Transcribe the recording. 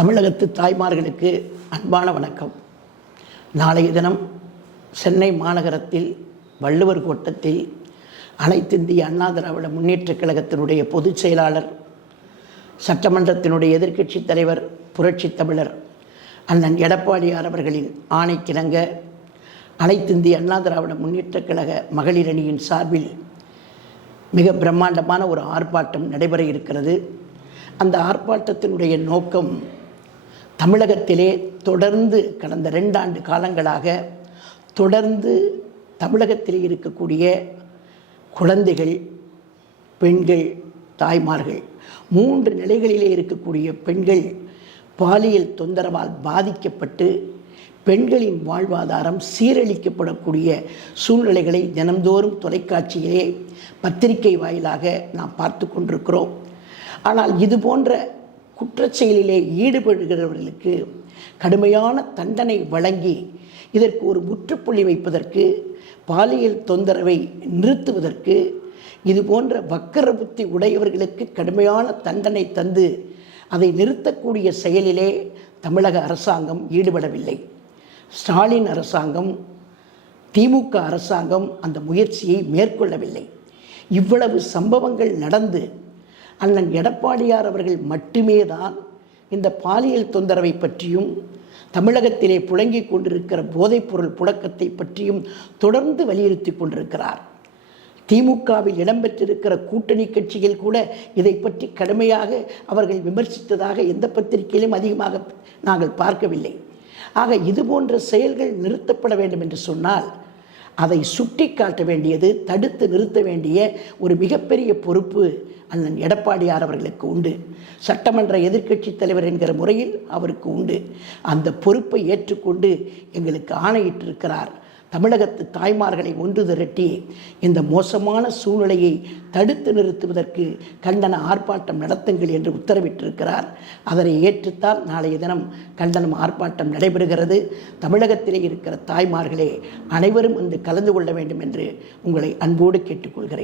தமிழகத்து தாய்மார்களுக்கு அன்பான வணக்கம். நாளைய தினம் சென்னை மாநகரத்தில் வள்ளுவர் கோட்டத்தில் அனைத்திந்திய அண்ணா திராவிட முன்னேற்றக் கழகத்தினுடைய பொதுச் செயலாளர் சட்டமன்றத்தினுடைய எதிர்க்கட்சித் தலைவர் புரட்சித் தமிழர் அண்ணன் எடப்பாடியார் அவர்களின் ஆணைக்கிணங்க அனைத்திந்திய அண்ணா திராவிட முன்னேற்றக் கழக மகளிர் அணியின் சார்பில் மிக பிரம்மாண்டமான ஒரு ஆர்ப்பாட்டம் நடைபெற இருக்கிறது. அந்த ஆர்ப்பாட்டத்தினுடைய நோக்கம் தமிழகத்திலே தொடர்ந்து கடந்த ரெண்டாண்டு காலங்களாக தொடர்ந்து தமிழகத்தில் இருக்கக்கூடிய குழந்தைகள் பெண்கள் தாய்மார்கள் மூன்று நிலைகளிலே இருக்கக்கூடிய பெண்கள் பாலியல் தொந்தரவால் பாதிக்கப்பட்டு பெண்களின் வாழ்வாதாரம் சீரழிக்கப்படக்கூடிய சூழ்நிலைகளை தினந்தோறும் தொலைக்காட்சியிலே பத்திரிகை வாயிலாக நாம் பார்த்து கொண்டிருக்கிறோம். ஆனால் இது போன்ற குற்றச்செயலிலே ஈடுபடுகிறவர்களுக்கு கடுமையான தண்டனை வழங்கி இதற்கு ஒரு முற்றுப்புள்ளி வைப்பதற்கு பாலியல் தொந்தரவை நிறுத்துவதற்கு இது போன்ற வக்கர புத்தி உடையவர்களுக்கு கடுமையான தண்டனை தந்து அதை நிறுத்தக்கூடிய செயலிலே தமிழக அரசாங்கம் ஈடுபடவில்லை. ஸ்டாலின் அரசாங்கம் திமுக அரசாங்கம் அந்த முயற்சியை மேற்கொள்ளவில்லை. இவ்வளவு சம்பவங்கள் நடந்து அண்ணன் எடப்பாடியார் அவர்கள் மட்டுமே தான் இந்த பாலியல் தொந்தரவை பற்றியும் தமிழகத்திலே புழங்கிக் கொண்டிருக்கிற போதைப்பொருள் புழக்கத்தை பற்றியும் தொடர்ந்து வலியுறுத்தி கொண்டிருக்கிறார். திமுகவில் இடம்பெற்றிருக்கிற கூட்டணி கட்சிகள் கூட இதை பற்றி கடுமையாக அவர்கள் விமர்சித்ததாக எந்த பத்திரிகையிலும் அதிகமாக நாங்கள் பார்க்கவில்லை. ஆக இது போன்ற செயல்கள் நிறுத்தப்பட வேண்டும் என்று சொன்னால் அதை சுட்டி காட்ட வேண்டியது தடுத்து நிறுத்த வேண்டிய ஒரு மிகப்பெரிய பொறுப்பு அண்ணன் எடப்பாடியார் அவர்களுக்கு உண்டு. சட்டமன்ற எதிர்க்கட்சி தலைவர் என்கிற முறையில் அவருக்கு உண்டு. அந்த பொறுப்பை ஏற்றுக்கொண்டு எங்களுக்கு ஆணையிட்டிருக்கிறார். தமிழகத்து தாய்மார்களை ஒன்று திரட்டி இந்த மோசமான சூழ்நிலையை தடுத்து நிறுத்துவதற்கு கண்டன ஆர்ப்பாட்டம் நடத்துங்கள் என்று உத்தரவிட்டிருக்கிறார். அதனை ஏற்றுத்தான் நாளைய தினம் கண்டனம் ஆர்ப்பாட்டம் நடைபெறுகிறது. தமிழகத்திலே இருக்கிற தாய்மார்களே அனைவரும் வந்து கலந்து கொள்ள வேண்டும் என்று உங்களை அன்போடு கேட்டுக்கொள்கிறேன்.